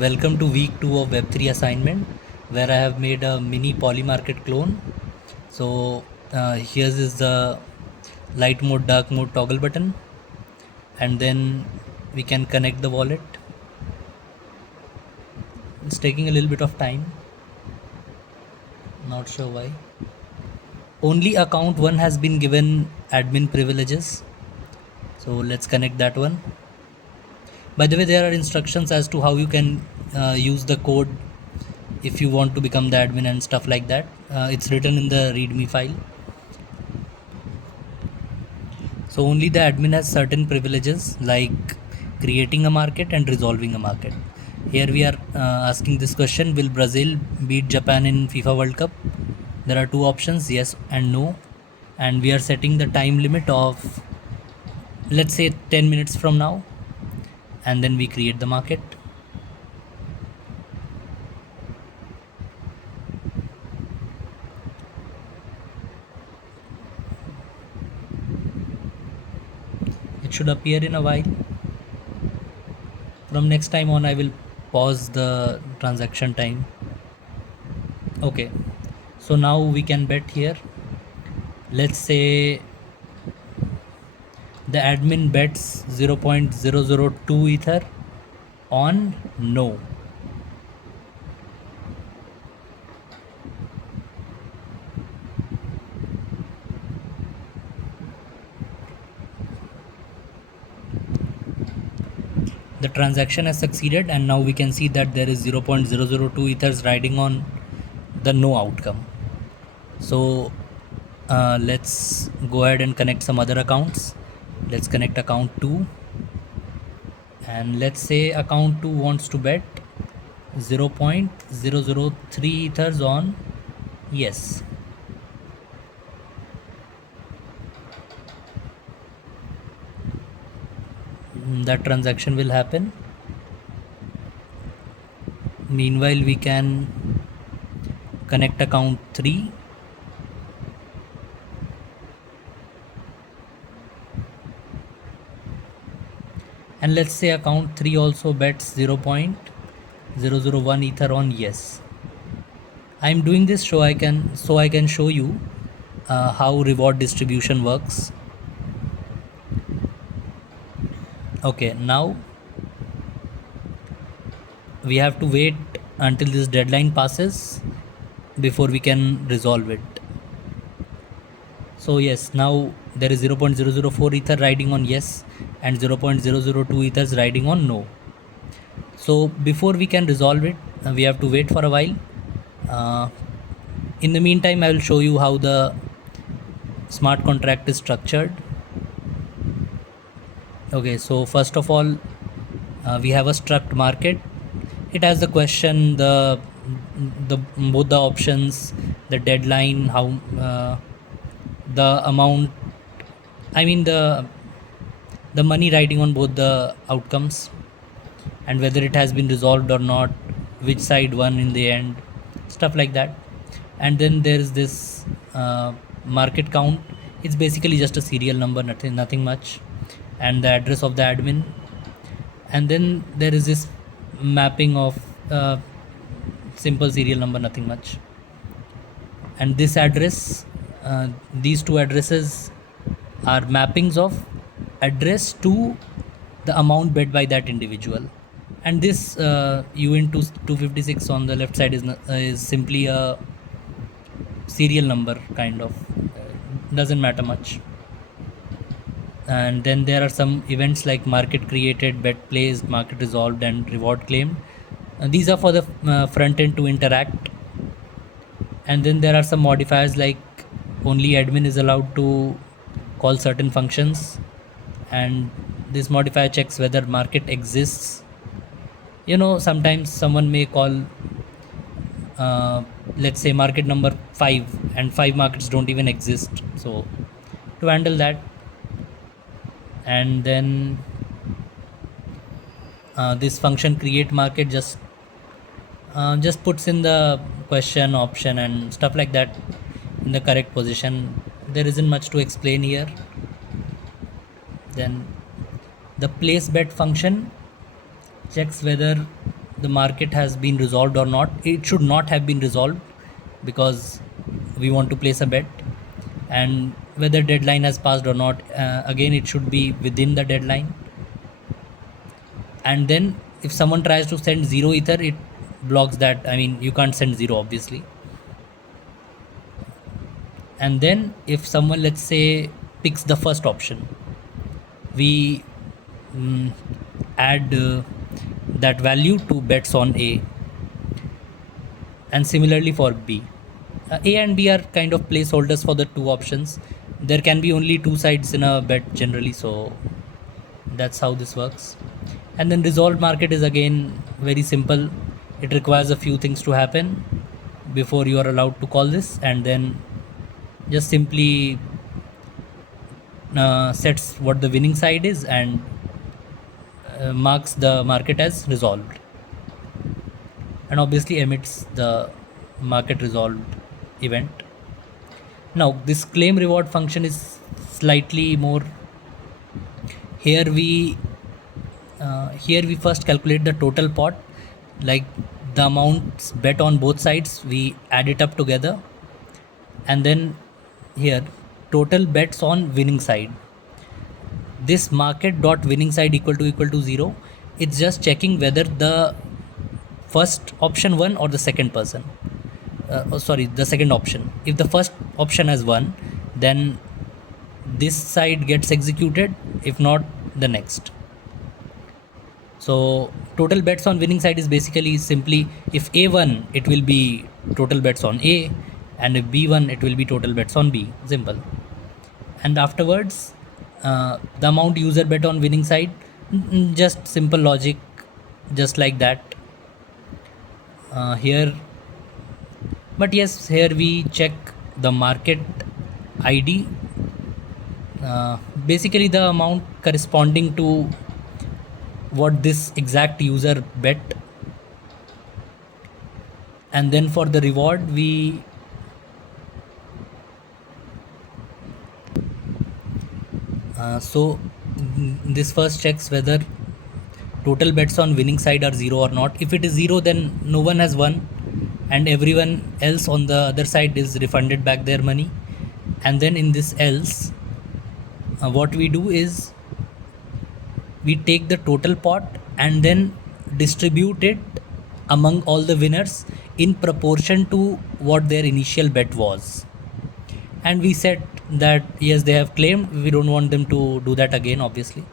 Welcome to week 2 of Web3 assignment, where I have made a mini polymarket clone. So here's is the light mode, dark mode toggle button, and then we can connect the wallet. It's taking a little bit of time, not sure why. Only account 1 has been given admin privileges, so let's connect that one. By the way, there are instructions as to how you can use the code if you want to become the admin and stuff like that. It's written in the readme file. So only the admin has certain privileges like creating a market and resolving a market. Here we are asking this question: will Brazil beat Japan in FIFA World Cup? There are two options, yes and no, and we are setting the time limit of, let's say, 10 minutes from now, and then we create the market. It should appear in a while. From next time on, I will pause the transaction time. Okay, so now we can bet here. Let's say the admin bets 0.002 ether on no. The transaction has succeeded, and now we can see that there is 0.002 ethers riding on the no outcome. So let's go ahead and connect some other accounts. Let's connect account 2, and let's say account 2 wants to bet 0.003 ethers on yes. That transaction will happen. Meanwhile, we can connect account 3, and let's say account 3 also bets 0.001 ether on yes. I'm doing this so I can show you how reward distribution works. Okay, now we have to wait until this deadline passes before we can resolve it. So yes, now there is 0.004 ether riding on yes and 0.002 ethers riding on no. So before we can resolve it, we have to wait for a while. In the meantime, I will show you how the smart contract is structured. Okay, so first of all, we have a struct market. It has the question, the both the options, the deadline, how the amount, I mean the money riding on both the outcomes, and whether it has been resolved or not, which side won in the end, stuff like that. And then there is this market count. It's basically just a serial number, nothing much, and the address of the admin. And then there is this mapping of simple serial number, nothing much. And this address, these two addresses are mappings of address to the amount bet by that individual. And this u into 256 on the left side is simply a serial number, kind of. Doesn't matter much. And then there are some events like market created, bet placed, market resolved, and reward claimed. These are for the front end to interact. And then there are some modifiers like only admin is allowed to call certain functions, and this modifier checks whether market exists. Sometimes someone may call, let's say, market number 5, and 5 markets don't even exist. So to handle that, and then this function create market just puts in the question option and stuff like that in the correct position. There isn't much to explain here. Then the place bet function checks whether the market has been resolved or not. It should not have been resolved because we want to place a bet, and whether deadline has passed or not, again it should be within the deadline. And then if someone tries to send 0 ether, it blocks that. I mean, you can't send 0 obviously. And then if someone, let's say, picks the first option, we mm, add that value to bets on A, and similarly for B. A and B are kind of placeholders for the two options. There can be only two sides in a bet generally, so that's how this works. And then resolved market is again very simple. It requires a few things to happen before you are allowed to call this, and then just simply sets what the winning side is and marks the market as resolved, and obviously emits the market resolved event. Now this claim reward function is slightly more. Here we first calculate the total pot, like the amounts bet on both sides. We add it up together, and then here total bets on winning side. This market dot winning side equal to 0. It's just checking whether the first option won or the second person. The second option. If the first option has won, then this side gets executed. If not, the next. So total bets on winning side is basically simply, if A won, it will be total bets on A, and if B won, it will be total bets on B. Simple. And afterwards, the amount user bet on winning side, just simple logic, just like that. Here, but yes, here we check the market ID, basically the amount corresponding to what this exact user bet. And then for the reward, we this first checks whether total bets on winning side are 0 or not. If it is 0, then no one has won, and everyone else on the other side is refunded back their money. And then in this else, what we do is we take the total pot and then distribute it among all the winners in proportion to what their initial bet was. And we said that yes, they have claimed, we don't want them to do that again, obviously.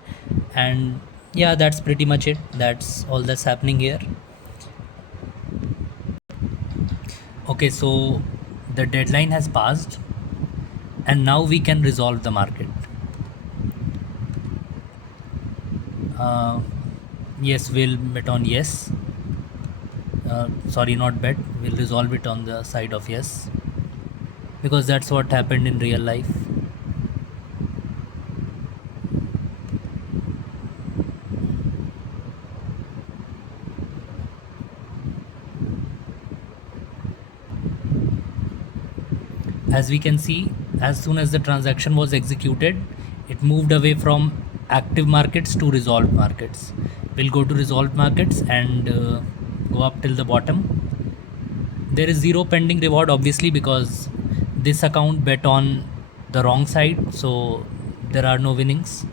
And yeah, that's pretty much it. That's all that's happening here. Okay, so the deadline has passed, and now we can resolve the market. Yes, we'll bet on yes. Sorry, not bet. We'll resolve it on the side of yes, because that's what happened in real life. As we can see, as soon as the transaction was executed, it moved away from active markets to resolved markets. We'll go to resolved markets and go up till the bottom. There is 0 pending reward, obviously, because this account bet on the wrong side, so there are no winnings.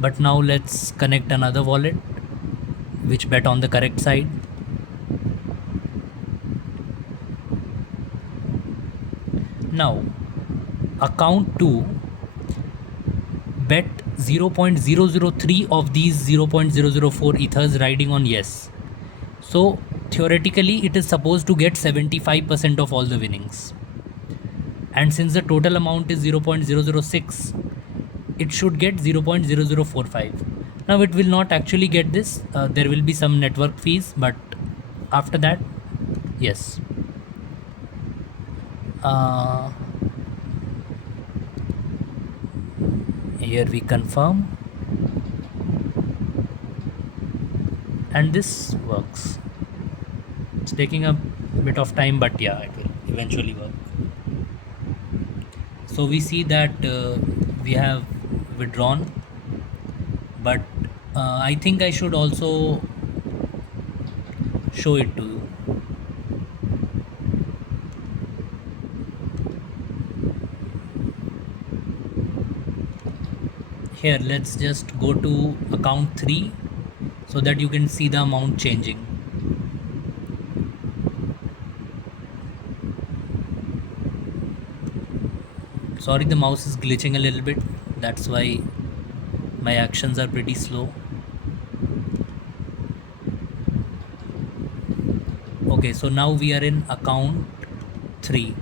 But now let's connect another wallet which bet on the correct side. Now account 2 bet 0.003 of these 0.004 ethers riding on yes. So theoretically it is supposed to get 75% of all the winnings, and since the total amount is 0.006, it should get 0.0045. Now it will not actually get this. There will be some network fees, but after that, yes. Here we confirm, and this works. It's taking a bit of time, but yeah, it will eventually work. So we see that we have withdrawn, but I think I should also show it to you. Here, let's just go to account 3 so that you can see the amount changing. Sorry, the mouse is glitching a little bit. That's why my actions are pretty slow. Okay, so now we are in account 3.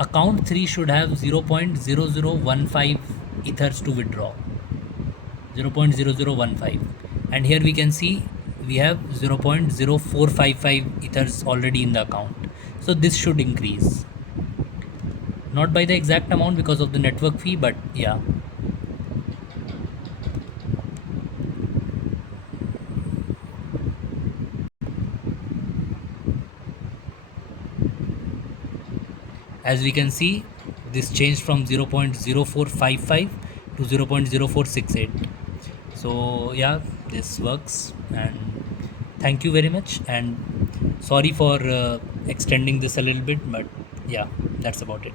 Account 3 should have 0.0015 ethers to withdraw. 0.0015, and here we can see we have 0.0455 ethers already in the account. So this should increase, not by the exact amount because of the network fee, but yeah. As we can see, this changed from 0.0455 to 0.0468. So yeah, this works, and thank you very much, and sorry for extending this a little bit, but yeah, that's about it.